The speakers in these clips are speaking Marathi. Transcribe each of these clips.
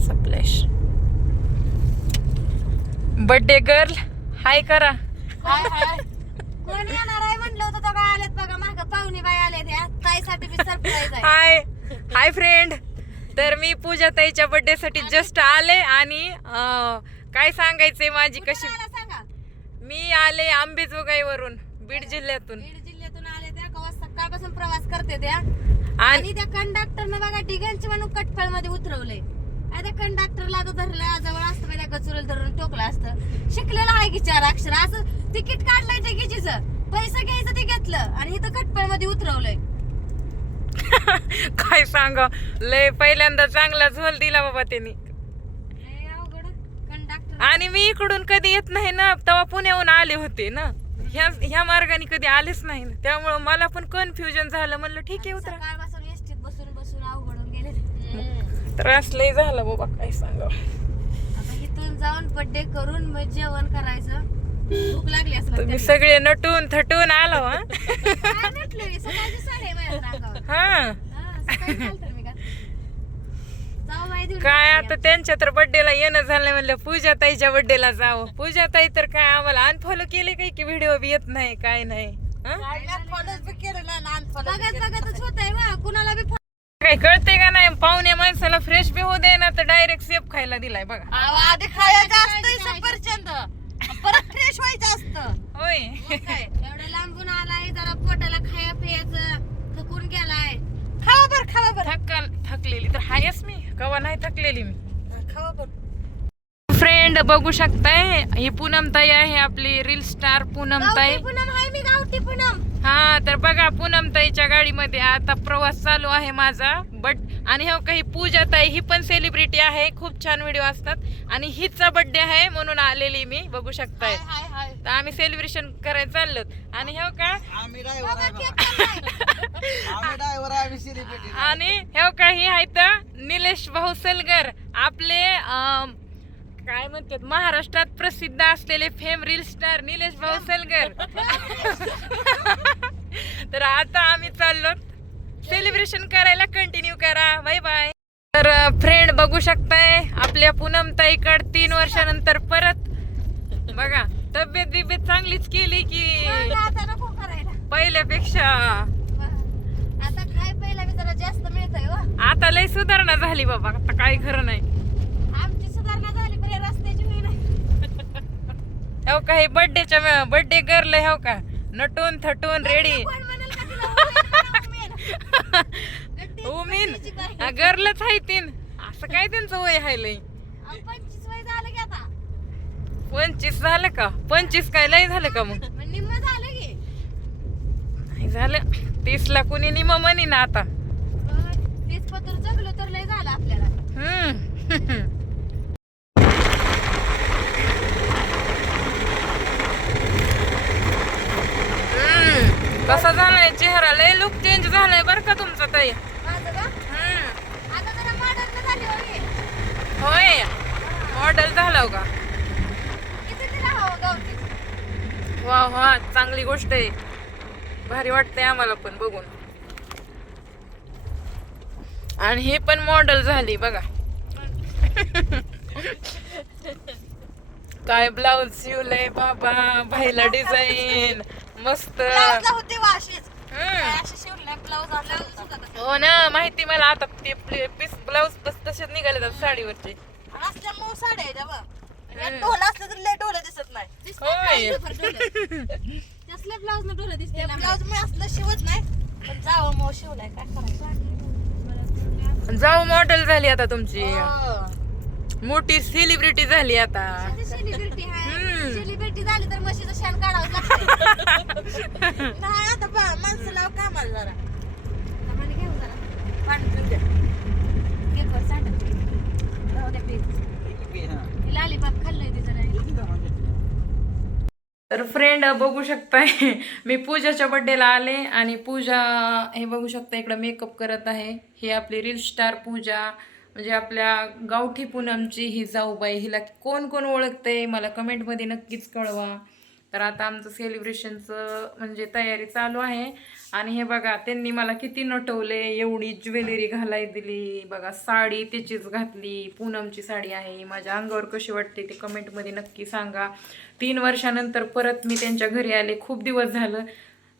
सप्लेश बर्थडे गर्ल हाय करा. हाय हाय. कोण येणार आहे म्हणलं होतं काय आलेत बघा. माग पाहुणे बाई आले ते ताईसाठी बी सरप्राईज आहे. हाय हाय फ्रेंड तर मी पूजा ताईच्या बर्थडे साठी जस्ट आले आणि अं, काय सांगायचंय माझी कुठून कशी आला सांगा? मी आले आंबेजोगाईवरून बीड जिल्ह्यातून. बीड जिल्ह्यातून आले त्या. कवा सकाळपासून प्रवास करते त्या. आणि आणि त्या कंडक्टरनं बघा डिगांची म्हणून कटफळमध्ये उतरवलंय. त्या कंडक्टरला तो धरला जवळ असतं माहिती त्या गचुरल धरून टोकलं असतं. शिकलेलं आहे की चार अक्षर. असं तिकीट काढलंय तिकीटच पैसे घ्यायचं ते घेतलं आणि इथं कटफळमध्ये उतरवलंय. काय सांगा? लय पहिल्यांदा चांगला झोल दिला बाबा त्यांनी. आणि मी इकडून कधी येत नाही ना तेव्हा पुण्याहून आले होते ना. ह्या ह्या मार्गाने कधी आलेच नाही ना. त्यामुळं मला पण कन्फ्युजन झालं. म्हणलं ठीक आहे उतरा. त्रास लय झाला बाबा काय सांगा आता इथून जाऊन बर्थडे करून मग जेवण करायचं. भूक लागली असं तुम्ही सगळे नटून थटून आलो हा काय म्हटलं सकाळची साडे आहे माझ्या अंगावर हा. हा, सकाळी चालतं मी का? जाऊ बाई देऊन काय टाकूया. आता त्यांच्या तर बर्थडेला येणं झालं म्हणलं पूजा ताईच्या बर्थडेला जावं. पूजा ताई तर काय आम्हाला अनफॉलो केले काही की व्हिडिओ बी येत नाही काय नाही हा? बघत बघतच होत आहे वा. कुणाला बी काही कळते का नाही? पाहुण्या माणसाला फ्रेश बी होऊ दे ना तर डायरेक्ट सेप खायला दिलाय बघा. आधी खायचं असतं सफरचंद. परत फ्रेश व्हायचं असतं. होय. काय? एवढं लांबून आलाय जरा पोटाला खाया पियाचं थकून गेलाय. खावा बर खावा बर. थकल थकलेली. तर हायच मी? कवा नाही थकलेली मी? खावा बर. फ्रेंड बघू शकताय. ही पूनम ताई आहे आपली रील स्टार पूनम ताई. गावठी पूनम आहे मी गावठी पूनम. हा तर बघा पूनम ताईच्या गाडीमध्ये आता प्रवास चालू आहे माझा. बट आणि हो काही पूजा ताई ही पण सेलिब्रिटी आहे. खूप छान व्हिडिओ असतात. आणि हिचा बर्थडे आहे म्हणून आलेली मी. बघू शकताय. हाय हाय तर आम्ही सेलिब्रेशन करायला चाललो आणि हो का? आणि हे काही आहेत निलेश भाऊ सलगर. आपले काय म्हणतात महाराष्ट्रात प्रसिद्ध असलेले फेम रील स्टार निलेश भाऊ सलगर. तर आता आम्ही चाललो. सेलिब्रेशन करायला कंटिन्यू करा. बाय बाय तर फ्रेंड बघू शकताय आपल्या पूनम ताईकड तीन वर्षानंतर परत. बघा तब्येत बिब्येत चांगलीच केली की पहिल्यापेक्षा. आता काय पहिला जरा जास्त मिळतंय वा आता लय सुधारणा झाली बाबा आता काय खरं नाही. आमची सुधारणा झाली रस्त्याची हो का हे बर्थडेच्या बर्थडे गर्ल हो का? नटून थटून रेडी उमीन. गर्लच आहे तीन. असं काय त्यांचं वय आहे अहो, पंचवीस वय झालं की आता. पंचवीस झालं का? पंचवीस काय लय झालं का मग? नाही झालं. तीस ला कुणी निम म्हणी ना आता. तीस पत्र जगलो तर लय झालं आपल्याला. हम्म हम्म. कसा झालाय चेहरा? लय लुक चेंज झालाय बर का तुमचा ताई. होय. मॉडेल झाला का वा वा चांगली गोष्ट आहे. भारी वाटतंय आम्हाला पण बघून. आणि हे पण मॉडेल झाली बघा. काय ब्लाऊज शिवलंय बाबा? भाईला डिझाईन मस्त ब्लाऊजला होते वाशीच हम्म. अशी शिवले ब्लाऊज. हो ना माहिती मला आता ते पीस ब्लाऊज तसेच निघाले जातात साडीवरचे आणि साड्या आहेत. ढोल असलं तर लय ढोल दिसत नाही होय. ब्लाऊज न ढोल दिसते ब्लाऊज मी असलं शिवत नाही पण जावं मग शिवलाय काय करायचं जाऊ मॉडेल झाली आता तुमची हो. मोठी सेलिब्रिटी झाली आता. सेलिब्रिटी. आहे सेलिब्रिटी झाली तर म्हशीचं शेण काढावं लागतं. नाही आता बा माणसं लाव कामाला जरा. घेऊ जरा पाणी द्या. राहू द्या खाल्लंय तिचं नाही. तर फ्रेंड बघू शकताय मी पूजाच्या बड्डेला आले आणि पूजा हे बघू शकता इकडं मेकअप करत आहे. ही आपली रील स्टार पूजा. म्हणजे आपल्या गावठी पूनमची ही जाऊबाई हिला कोण कोण ओळखते मला कमेंटमध्ये नक्कीच कळवा. तर आता आमचं सेलिब्रेशनचं म्हणजे तयारी चालू आहे. आणि हे बघा त्यांनी मला किती नटवले एवढी ज्वेलरी घालाय दिली. बघा साडी त्याचीच घातली पूनमची साडी आहे. माझ्या अंगावर कशी वाटते ते कमेंटमध्ये नक्की सांगा. तीन वर्षानंतर परत मी त्यांच्या घरी आले खूप दिवस झालं.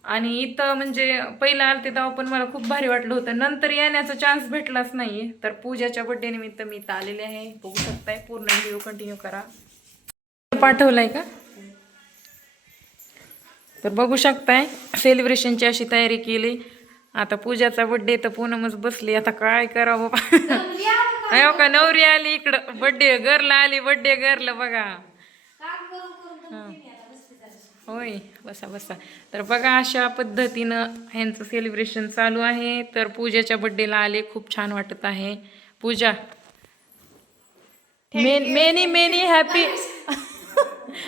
आणि इथं म्हणजे पहिलं आलते तेव्हा पण मला खूप भारी वाटलं होतं. नंतर येण्याचा चान्स भेटलाच नाही तर पूजाच्या बड्डे निमित्त मी इथं आलेले आहे. बघू शकताय. पूर्ण व्हिडिओ कंटिन्यू करा. पाठवलाय का? तर बघू शकताय. सेलिब्रेशनची अशी तयारी केली. आता पूजाचा बड्डे तर पूनमच बसली. आता काय करावं? बाबा अयो का? नवरी आली इकडं. बड्डे घरला आली. बड्डे घरला बघा काम करून करून दमली मी आता बसते जरा. होय बसा बसा. तर बघा अशा पद्धतीनं ह्यांचं सेलिब्रेशन चालू आहे. तर पूजाच्या बड्डेला आले खूप छान वाटत आहे. पूजा. मेनी मेनी हॅपी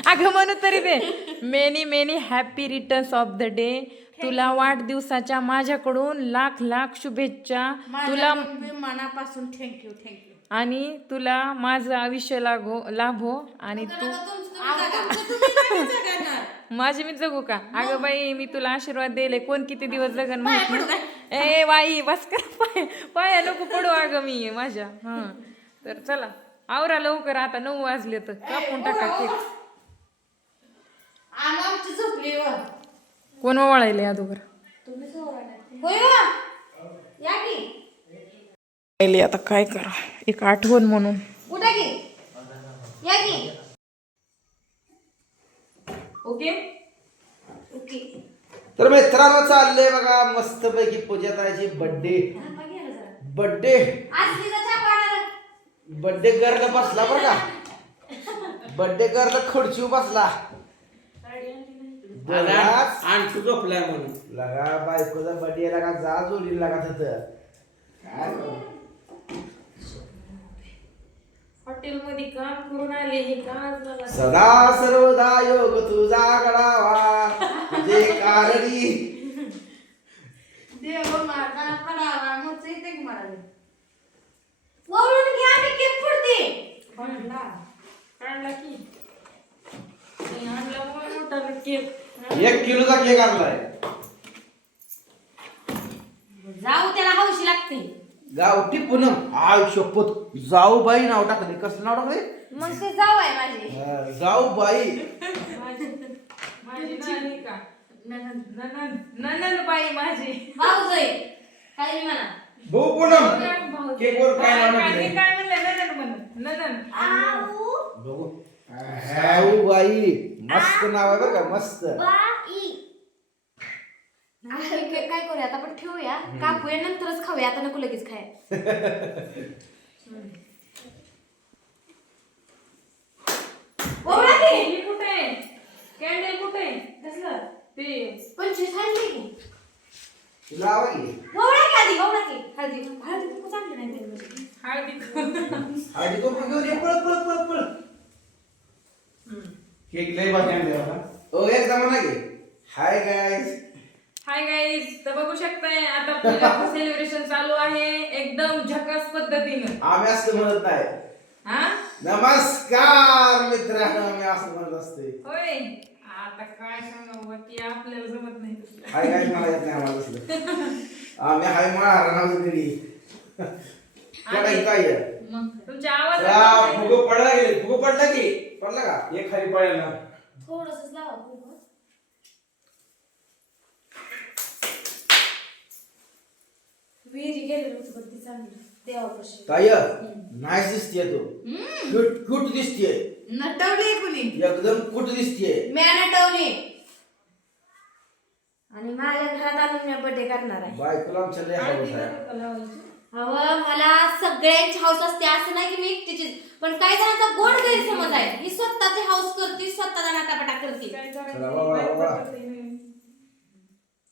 अगं म्हणू तरी दे. Many many happy returns of the day तुला वाढदिवसाच्या माझ्याकडून लाख लाख शुभेच्छा. तुला मनापासून थँक्यू थँक्यू आणि तुला माझं आयुष्य लागो लाभो आणि तू माझी मी जगू का? अगं बाई मी तुला आशीर्वाद दिले. कोण किती दिवस जगन माहीत ए बाई बस कर पाय पाया नको पडू अगं मी माझ्या. हा. तर चला आवरा लवकर आता नऊ वाजले तर. कापून टाका केक. कोण ओवाळायले अगोदर? आता काय करा? एक आठवण म्हणून. उठा की. या की. ओके? ओके. तर मित्रांनो चाललंय बघा मस्त पैकी पूजाताईची चहा पाण्याला बर्थडे गर्ल बसला बघा बर्थडे गर्ल खुर्ची बसला. आणखी झोपलाय म्हणून. लगा बायकोचा बर्थडे लगा जा जोडी लगा तिथं. काय? हॉटेलमध्ये काम करून आले हे का सदा सर्वदा योग तुझा गडावा तुझे कारणी. देव माझा पडावा मग येते की मला? वळून घ्या मी केक फुडते. काढला की. नाही, आणला मोठा केक. एक किलोचा केक आणलाय. जाऊ त्याला हौशी लागते. गावठी पूनम. आय शपथ. जाऊ बाई नाव टाकले कसं नाव टाकले मग ते जाऊ आहे माझी. जाऊ बाई माझी माझी नानी का? ननन ननन बाई माझी. भाऊ जाई काय म्हणा भाऊ पूनम. काय नाव टाकले म्हणलं बघू. बाई मस्त नाव आहे बरं का? मस्त. काय काय करूया? आता आपण ठेवूया. कापूया नंतरच खाऊया. आता नको लगेच खाय. कुठे? कॅन्डल कसलं? ते. पंचवीस हळदी की लावा की ओळा की आधी ओळा की? हळदी हळदी कुंकू चांगली नाही त्याच्यामध्ये. हळदी आधी तो घेऊन ये. पळत पळत पळत पळत. केक लय बाकी ओ एकदा म्हणा की हाय गाईज हाय गाईज तर बघू शकताय आता पूजाचं सेलिब्रेशन चालू आहे एकदम झकास पद्धतीनं. आम्ही असं म्हणत नाही. हा? नमस्कार मित्रांनो आम्ही असं म्हणत असते. होय. आता काय सांगावं बाकी आपल्याला जमत नाही तसलं. हाय मला येत नाही आम्हाला तसलं आम्ही हाय मारा नाव घरी काय काय आहे? मग तुमच्या आवाज रा, फुगो पडला गेले फुगो पडला की? पडला का? एक खाली पडेल ना. थोडंसंच लावा कुंकू. विहिरी गेलेलं होतं पण ती चांगली. देवापाशी. ताय नाईस दिसतीये तू. क्यूट क्यूट दिसतीये? नटवली कुणी? एकदम कुट दिसतीये? मी नटवली. आणि माझ्या घरात आणून मी बर्थडे करणार आहे. बायकोला आमच्या लय हवस आहे. अहो मला सगळ्यांची हाऊस असते असं नाही की मी एकटीचीच. पण काही जणांचा गोड गैरसमज आहे. ही स्वतःची हाऊस करते स्वतःचा नाटापाटा करते. चला वा वा वा वा.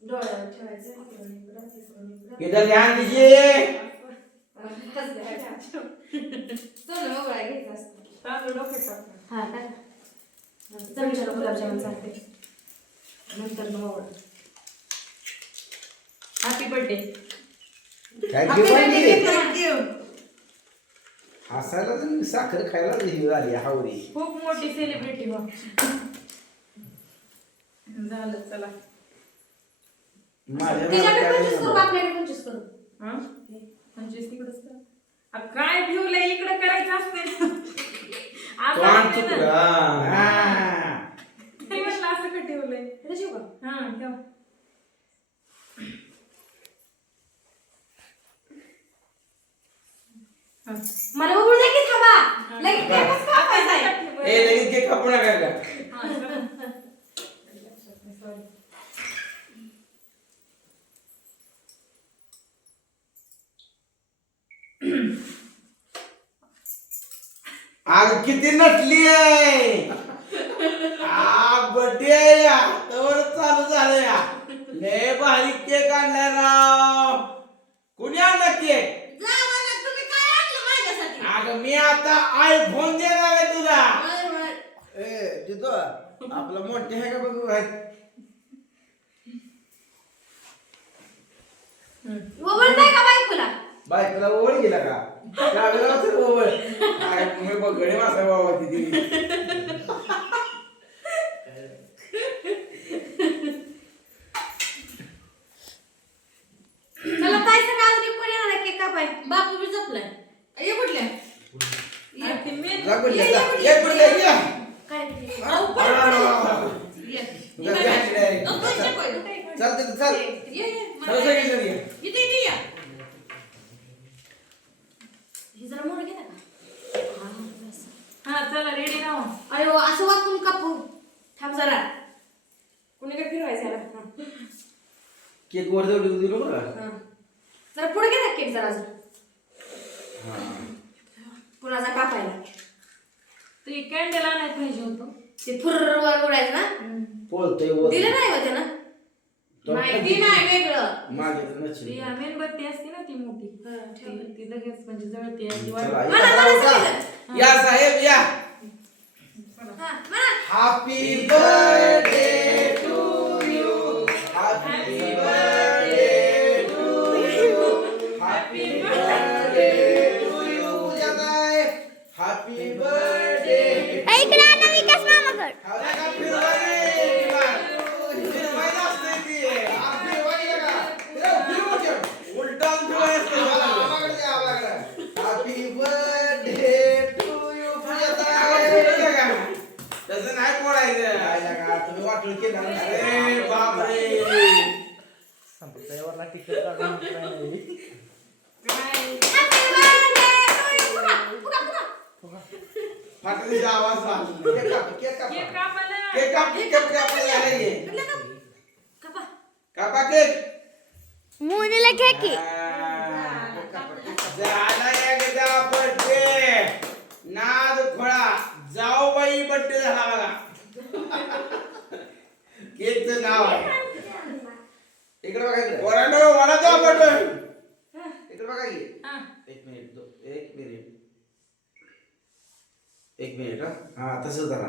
डोळ्यावर ठेवायचं इकडून इकडं, तिकडून इकडं. इधर ध्यान दीजिए सोनं मोगळा घ्यायचा असतो तांदूळ डोक्यात टाकून. हा टाका चमच्याला गुलाबजामुन चालते नंतर मोगळा हॅपी बर्थडे थँक्यू हसायला तर साखर खायला ही झाली हावरी. खूप मोठी सेलिब्रिटी हो. झालं चला. माझ्या तिच्याकडे घरात पंचवीस करू काय आपल्याकडे पंचवीस करू हा? पंचवीस तिकडंच कर. आ, काय ठेवलंय इकडे करायचं असते तो आण चुकला. हा. असं का ठेवलंय इथं शिवू का हा ठेव हा. मला बघू दे की थांबा लगेच केकच कापायचा आहे. ए लगेच केक कापू नका का हा. आज किती नटली आहे. आ बर्थडे आहे या. तर चालू झालं या. लय भारी केक आणलाय राव. कुणी आणला केक? आणलं? अगं मी आता आयफोन देणार आहे तुला. ए देतो आपला मोठे आहे का बघू नाही का बायकोला? बायकोला ओवळ गेला का? लागला असेल ओवळ मी तुम्ही बघडे मासा बाबा तिथे चला ताई सगळं आज मी कोणी येणार आहे केक कापाय? बापू बी जपलाय. ये कुठल्या? ये. आणि ती main- जा कुठल्या जा एक मिनिट या काय ते? अरे, अरे, अरे, अरे. ये. जा, जा, जा. नको इथे कोय, नको इथे. चल तिथे चल ये, ये. सगळं सांगितलं नाही. इथे, इथे या. हे जरा मोठं घे ना का? हा, बस. हा चला रेडी राहू अयो असं वाकून कापू थांब जरा कोणी काय फिरवायचं याला? हा. केक वर जाऊ दिलो बघा हा. जरा ना जरा अजून. कुणाचा कापायला ते कॅन्डल आणायला पाहिजे होतं ते फुर्र वर उडायचं ना बोल दिलं नाही हो त्यानं माहिती नाही वेगळं नसेल मेणबत्ती असते ना ती मोठी हा, ठेव. ती लगेच म्हणजे जळते. या, मला- मला चला. सांगितलं. या साहेब या हा. Happy birthday happy birthday to you फिरवलं का? तसं नाही पडायचं तुम्ही वाटलं केलं फाटलीचा आवाज आला. केक काप, केक काप. केक कापायला केक काप केक कापायला झालं की. इकडलं काप. कापा. कापा केक मुनीला घ्या की झाला एकदा बर्थडे नाद खोळा जाऊ बाई बर्थडे झाला बघा केकचं नाव आहे इकडे बघा इकडे वराडो वराडो बर्थडे इकडे बघा की हा. एक मिनिट दो- एक मिनिट एक मिनिट हा. हा तसं जरा.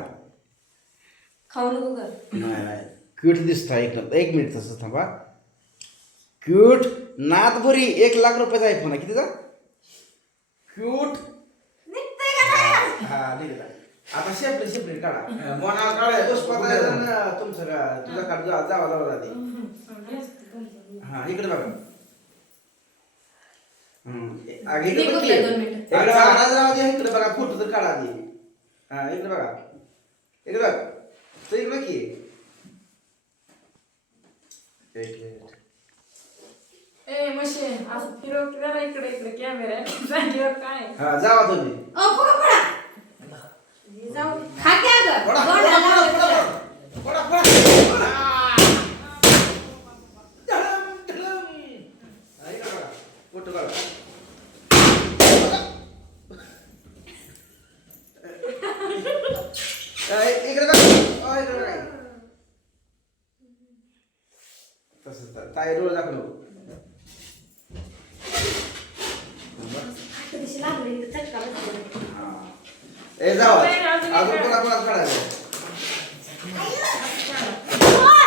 खाऊ नको कर. नाही नाही. क्यूट दिसता एक एक मिनिट तसं थांबा. क्यूट नात भरी एक लाख रुपयाचा आहे. फोन कितीचा क्यूट निघतंय का नाही? हा निघाला आता शेपले शेपले काढा. मोना काढ. पुष्पाचा तुमचं का तुझा काढ जा जावा जावा जाते हा इकडे बघा. हम्म. ए- आगे इकडे निघू बघ की. द्या दोन मिनिटं. इकडे बघा. राज दे इकडे बघा. फोटो तर काढा आधी. हा इकडे बघा. इकडे बघ. तर इकडे बघ की. एक मिनिट. ए मशे असं फिरव जरा इकडे इकडे कॅमेरा जागेवर काय? हा जावा तुम्ही. अ, पुढा, पुढा. जाऊ दे. खा की अगं. गोड पडा, झाला पडा, होता. पडा, पडा, पडा. आ. धडम, धडम. हा, इकडे बघा. फोटो काढा. अ, इकडे बघा. अ, इकडे बघा. तर. ताई डोळे दाखव नको. कधीशी लागली तर चटका बसतो. हा. ए जावा नाही, अजून. कोणा कोणाच काढायचं हो. हा.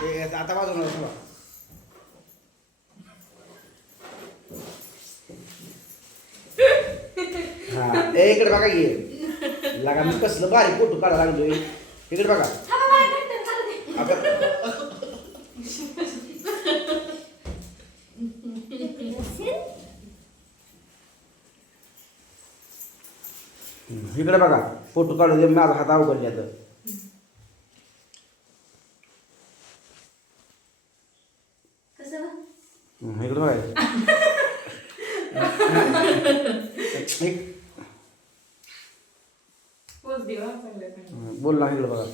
हे आता बाजूला थांबा ए इकडे बघा ये लागा मी कसलं बारीक फ़ोटो काढायला लागलोय इकडे बघा इकडे बघा फ़ोटो काढू दे माझा हात अवघडले तर कसं बा? इकडे बघा बोल ना इकडे बघा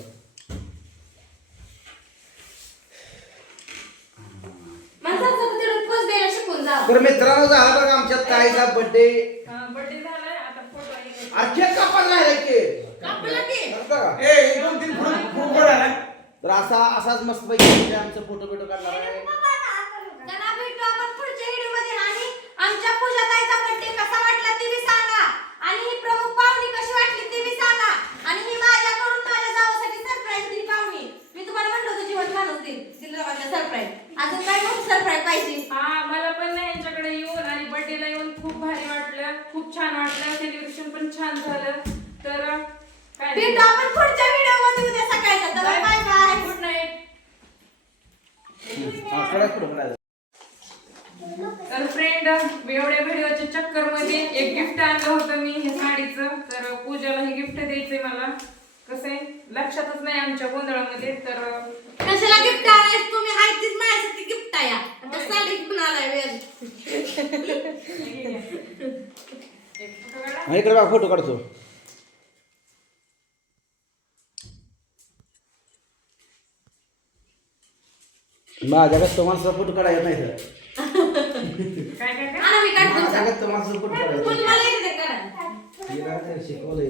तर मित्रांनो झाला बघा आमच्या ताईचा बर्थडे हा, birthday झालाय आता फोटो आहे. अरे केक कापायला राहिला केक कापलं की? बघा ए एक दोन तीन फुट खूप गोड आहे तर असा असाच मस्त पैकी आमचं फोटो बिटो काढणार आहे. आमच्या पूजा ताईचा बर्थडे कसा वाटला ते बी सांगा. आणि ही प्रमुख पाहुणी कशी वाटली ते बी सांगा आणि ही माझ्याकडून माझ्या जावासाठी सरप्राईज दिली पाहुणी मी तुम्हाला म्हणलं होतं जीवन माणूस देईल दिलं माझ्या सरप्राईज अजून काय मग सरप्राईज पाहिजे हा मला पण ना यांच्याकडे येऊन आणि बर्थडेला येऊन खूप भारी वाटलं खूप छान वाटलं सेलिब्रेशन पण छान झालं तर काय भेटू आपण पुढच्या व्हिडिओमध्ये उद्या सकाळच्या तर बाय बाय गुड नाईट हा, थोडाच फोटो काढायचा तर फ्रेंड एवढ्या व्हिडिओच्या चक्करमध्ये एक गिफ्ट आणलं होतं मी हे साडीचं तर पूजाला हे द्यायचंय मला. कसं आहे? लक्षातच नाही आमच्या गोंधळामध्ये तर कशाला गिफ्ट आणायचं तुम्ही हाय तीच माझ्यासाठी गिफ्ट आहे. आता साडी पण आलाय. हा, इकडे बघा फोटो काढतो. माझ्या कसं माणसाचा फोटो काढायला नाही तर काय काय काढतो. माणसाचा फोटो काढायचा मला Llegar al psicólogo